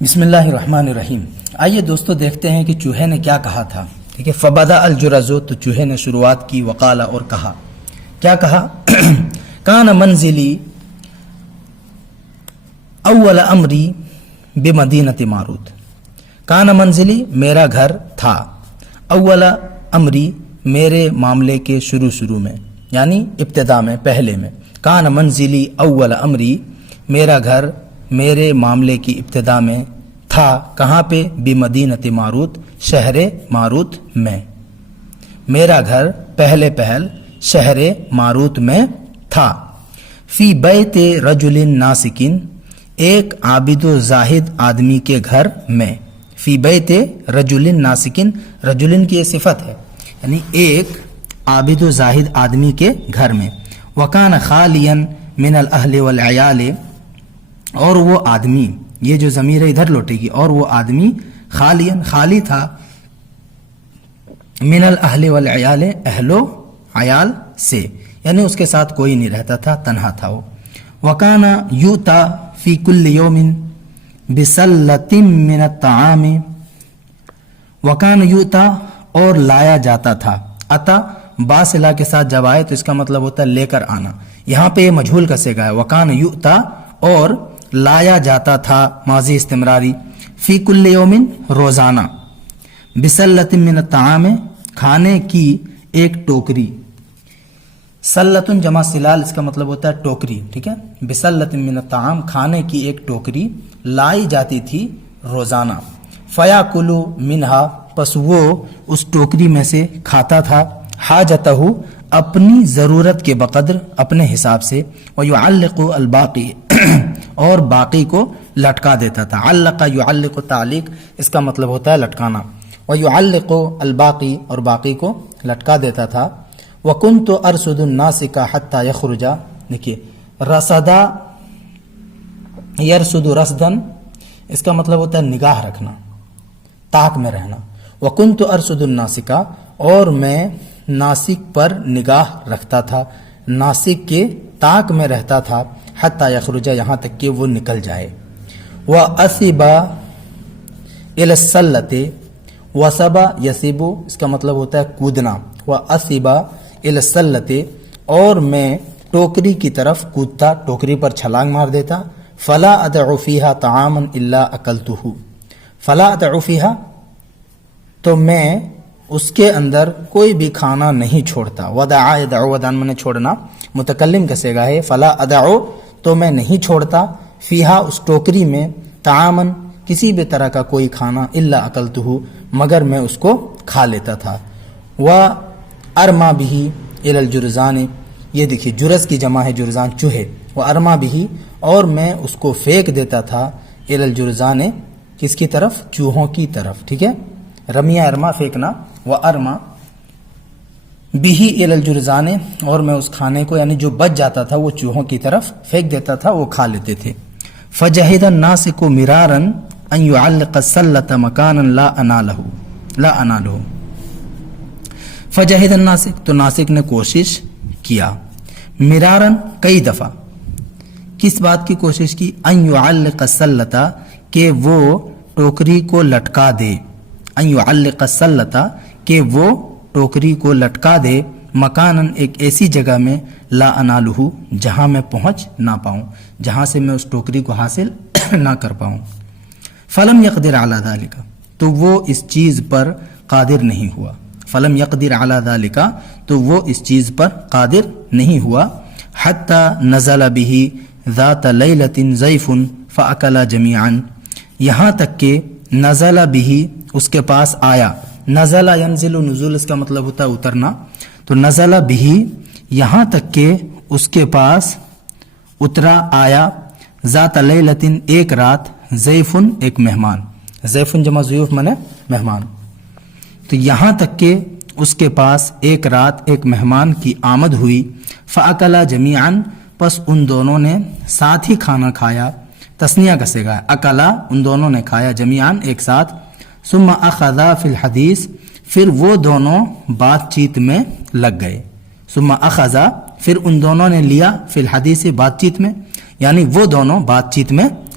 بسم اللہ الرحمن الرحیم۔ آئیے دوستو دیکھتے ہیں کہ چوہے نے کیا کہا تھا۔ ٹھیک ہے، فبدا الجرز، تو چوہے نے شروعات کی، وقال، اور کہا، کیا کہا؟ کان منزلی اول امری بمدینۃ ماروت۔ کان منزلی، میرا گھر تھا، اول امری، میرے معاملے کے شروع میں، یعنی ابتدا میں، پہلے میں۔ کان منزلی اول امری، میرا گھر میرے معاملے کی ابتدا میں تھا، کہاں پہ؟ بمدینۃ ماروت، شہر ماروت میں۔ میرا گھر پہل شہر ماروت میں تھا۔ فی بیت رجل ناسکن، ایک عابد و زاہد آدمی کے گھر میں۔ فی بیت رجل ناسکن، رجلن کی یہ صفت ہے، یعنی ایک عابد و زاہد آدمی کے گھر میں۔ وکان خالیا من الاہل والعیال، اور وہ آدمی، یہ جو ضمیر ادھر لوٹے گی، اور وہ آدمی خالی تھا، من الاہل والعیال، اہل و عیال سے، یعنی اس کے ساتھ کوئی نہیں رہتا تھا، تنہا تھا وہ۔ وکان یؤتی فی کل یوم بسلۃ من الطعام، وکان یؤتی، اور لایا جاتا تھا۔ اتا با صلہ کے ساتھ جب آئے تو اس کا مطلب ہوتا ہے لے کر آنا، یہاں پہ یہ مجہول کا صیغہ ہے۔ وکان یؤتی، اور لایا جاتا تھا، ماضی استمراری، فی کل یوم، روزانہ، بسلۃ من الطعام، کھانے کی ایک ٹوکری۔ سلۃ جمع سلال، اس کا مطلب ہوتا ہے ٹوکری، ٹھیک ہے۔ بسلۃ من الطعام، کھانے کی ایک ٹوکری لائی جاتی تھی روزانہ۔ فیاکل منہا، پس وہ اس ٹوکری میں سے کھاتا تھا، حاجتہ، اپنی ضرورت کے بقدر، اپنے حساب سے، ویعلق الباقی، اور باقی کو لٹکا دیتا تھا۔ علق یعلق تعلیق، اس کا مطلب ہوتا ہے لٹکانا۔ ویعلق الباقی، اور باقی کو لٹکا دیتا تھا۔ وکنت ارصد الناسک حتی یخرج، دیکھیے رصدا یرصد رصدن، اس کا مطلب ہوتا ہے نگاہ رکھنا، تاک میں رہنا۔ وکنت ارصد الناسک، اور میں ناسک پر نگاہ رکھتا تھا، ناسک کے تاک میں رہتا تھا، حتی یخرج، یہاں تک کہ وہ نکل جائے۔ وَأَثِبَ إِلَى السَّلَّةِ، وَسَبَ يَسِبُ، اس کا مطلب ہوتا ہے کودنا۔ وَأَثِبَ إِلَى السَّلَّةِ، اور میں ٹوکری کی طرف کودتا، ٹوکری پر چھلانگ مار دیتا۔ فَلَا أَدْعُ فِيهَا طَعَامًا إِلَّا أَكَلْتُهُ، فَلَا أَدْعُ فِيهَا، تو میں اس کے اندر کوئی بھی کھانا نہیں چھوڑتا۔ ودعا یدعو، ودعا میں نے چھوڑنا، متکلم کا صیغہ ہے۔ فلا ادعو، تو میں نہیں چھوڑتا، فیہا، اس ٹوکری میں، طعامن، کسی بھی طرح کا کوئی کھانا، الا اکلتہ، مگر میں اس کو کھا لیتا تھا۔ وارما بہ الی الجرزان، یہ دیکھیے جرز کی جمع ہے، جرزان چوہے۔ وارما بہ، اور میں اس کو پھینک دیتا تھا، الی الجرزان، کس کی طرف؟ چوہوں کی طرف، ٹھیک ہے۔ رمیہ ارما، پھینکنا، وارما بِهِ إِلَى الْجُرْزَانِ، اور میں اس کھانے کو، یعنی جو بچ جاتا تھا وہ چوہوں کی طرف پھینک دیتا تھا، وہ کھا لیتے تھے۔ فَجَهِدَ النَّاسِكُ مِرَارًا أَن يُعَلِّقَ السَّلَّةَ مَكَانًا لَا أَنَالُهُ، فَجَهِدَ النَّاسِكُ، تو ناسک نے کوشش کیا، مِرَارًا، کئی دفعہ، کس بات کی کوشش کی؟ أَن يُعَلِّقَ السَّلَّةَ، کہ وہ ٹوکری کو لٹکا دے، أَن يُعَلِّقَ السَّلَّةَ، کہ وہ ٹوکری کو لٹکا دے، مکانن، ایک ایسی جگہ میں، لا انالہ، جہاں میں پہنچ نہ پاؤں، جہاں سے میں اس ٹوکری کو حاصل نہ کر پاؤں۔ فلم یقدر علی ذالک، تو وہ اس چیز پر قادر نہیں ہوا۔ فلم یقدر علی ذالک، تو وہ اس چیز پر قادر نہیں ہوا۔ حتی نزل بہ ذات لیلۃ ضیف فاکل جمیعا، یہاں تک کہ نزل بہ، اس کے پاس آیا، نزل ینزل، نزول اس کا مطلب ہوتا ہے اترنا، تو نزل بہ، یہاں تک کہ اس کے پاس اترا، آیا، ذات لیلۃ، ایک رات، ضیف، ایک مہمان، ضیف جمع ضیوف منے مہمان، تو یہاں تک کہ اس کے پاس ایک رات ایک مہمان کی آمد ہوئی۔ فاکلا جمیعا، پس ان دونوں نے ساتھ ہی کھانا کھایا، تثنیہ کا صیغہ ہے، اکلا، ان دونوں نے کھایا، جمیعا، ایک ساتھ۔ ثم اخذا فی الحدیث، پھر وہ دونوں بات چیت میں لگ گئے۔ ثم اخذا، پھر ان دونوں نے لیا، فی الحدیث، بات چیت میں، یعنی وہ دونوں بات چیت میں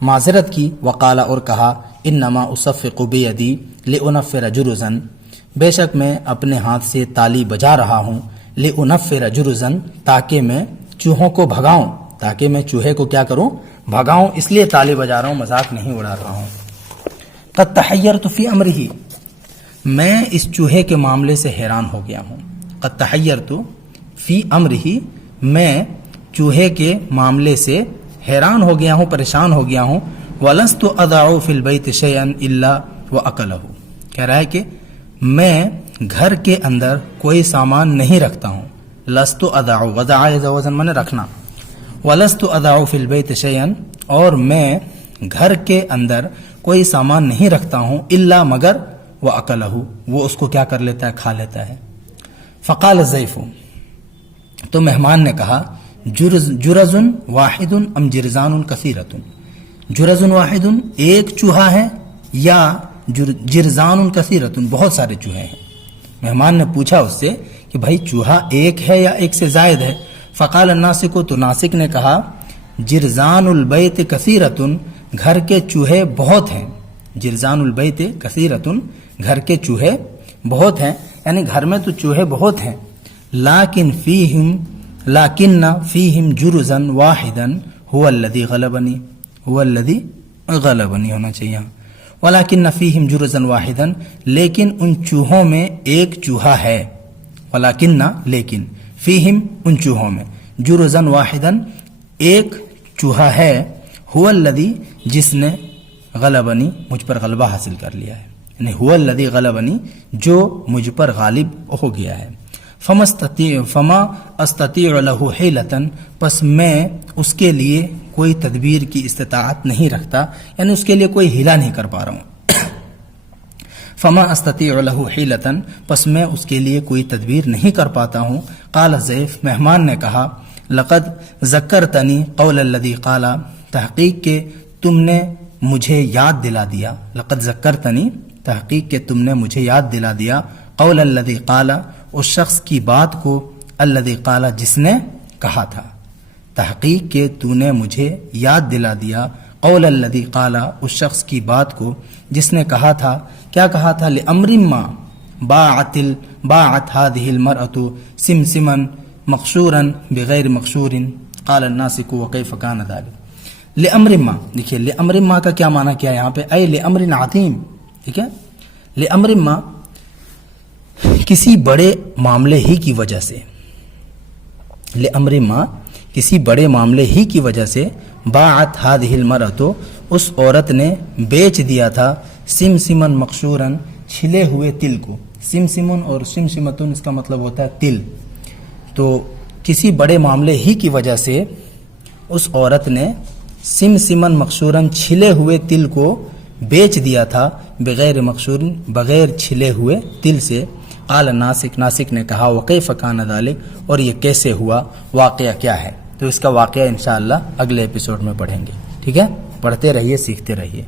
معذرت کی، وقال اور کہا انما اصفق بیدی لانفر جرزا، بے شک میں اپنے ہاتھ سے تالی بجا رہا ہوں، لانفر جرزا تاکہ میں چوہوں کو بھگاؤں، تاکہ میں چوہے کو کیا کروں، بھگاؤں، اس لیے تالی بجا رہا ہوں، مذاق نہیں اڑا رہا ہوں۔ قد تحیرت فی امرہ، میں اس چوہے کے معاملے سے حیران ہو گیا ہوں۔ قد تحیرت فی امرہ، میں چوہے کے معاملے سے حیران ہو گیا ہوں، پریشان ہو گیا ہوں۔ ولست اضع فی البیت شیئا الا واکلہ، کہہ رہا ہے کہ میں گھر کے اندر کوئی سامان نہیں رکھتا ہوں۔ لست اضع، وضع وزن من رکھنا، ولست اضع فی البیت شیئا، اور میں گھر کے اندر کوئی سامان نہیں رکھتا ہوں، الا مگر واکلہ، وہ اس کو کیا کر لیتا ہے، کھا لیتا ہے۔ فقال الضیف، تو مہمان نے کہا جرز واحد ام جرزان کثیرۃ، جرز واحد ایک چوہا ہے یا جرزان کثیرۃ بہت سارے چوہے ہیں۔ مہمان نے پوچھا اس سے کہ بھائی چوہا ایک ہے یا ایک سے زائد ہے؟ فقال الناسک، تو ناسک نے کہا جرزان البیت کثیرۃ، گھر کے چوہے بہت ہیں، جرزان البیت کثیرۃ، گھر کے چوہے بہت ہیں، یعنی گھر میں تو چوہے بہت ہیں، لیکن فیہم جرزا واحدا هو الذی غلبنی، هو الذی غلبنی ہونا چاہیے، ولیکن فیہم جرزا واحدا، لیکن ان چوہوں میں ایک چوہا ہے، ولیکن لیکن فیہم ان چوہوں میں جرزا واحدا ایک چوہا ہے، هو الذی جس نے غلبنی مجھ پر غلبہ حاصل کر لیا ہے، یعنی هو الذی غلبنی جو مجھ پر غالب ہو گیا ہے۔ فما استطیع له حیلۃ، پس میں اس کے لیے کوئی تدبیر کی استطاعت نہیں رکھتا، یعنی اس کے لیے کوئی ہیلا نہیں کر پا رہا ہوں۔ فما استطیع له حیلۃ، پس میں اس کے لیے کوئی تدبیر نہیں کر پاتا ہوں۔ قال الضیف، مہمان نے کہا لقد ذکرتنی قول الذی قال، تحقیق کہ تم نے مجھے یاد دلا دیا، لقد ذکرتنی تحقیق کہ تم نے مجھے یاد دلا دیا، قول الذی قال اس شخص کی بات کو، الذی قال جس نے کہا تھا، تحقیق کہ تو نے مجھے یاد دلا دیا، قول الذی قال اس شخص کی بات کو جس نے کہا تھا، کیا کہا تھا، لامر ما باعت هذه المرأة سمسما مقشورا بغیر مقشور، قال الناسک وکیف کان ذلک۔ لامر ما، دیکھیے لامر ما کا کیا معنی کیا یہاں پہ، اے لامر عظیم، ٹھیک ہے، لامر ما کسی بڑے معاملے ہی کی وجہ سے، لامر ما کسی بڑے معاملے ہی کی وجہ سے، باعت هذه المرأة اس عورت نے بیچ دیا تھا، سمسمن مقشورن چھلے ہوئے تل کو، سمسمن اور سمسمتن اس کا مطلب ہوتا ہے تل، تو کسی بڑے معاملے ہی کی وجہ سے اس عورت نے سمسمن مقشورن چھلے ہوئے تل کو بیچ دیا تھا، بغیر مقشور بغیر چھلے ہوئے تل سے۔ قال ناسک، ناسک نے کہا وکیف کان ذلک، اور یہ کیسے ہوا، واقعہ کیا ہے، تو اس کا واقعہ انشاءاللہ اگلے ایپیسوڈ میں پڑھیں گے، ٹھیک ہے، پڑھتے رہیے، سیکھتے رہیے۔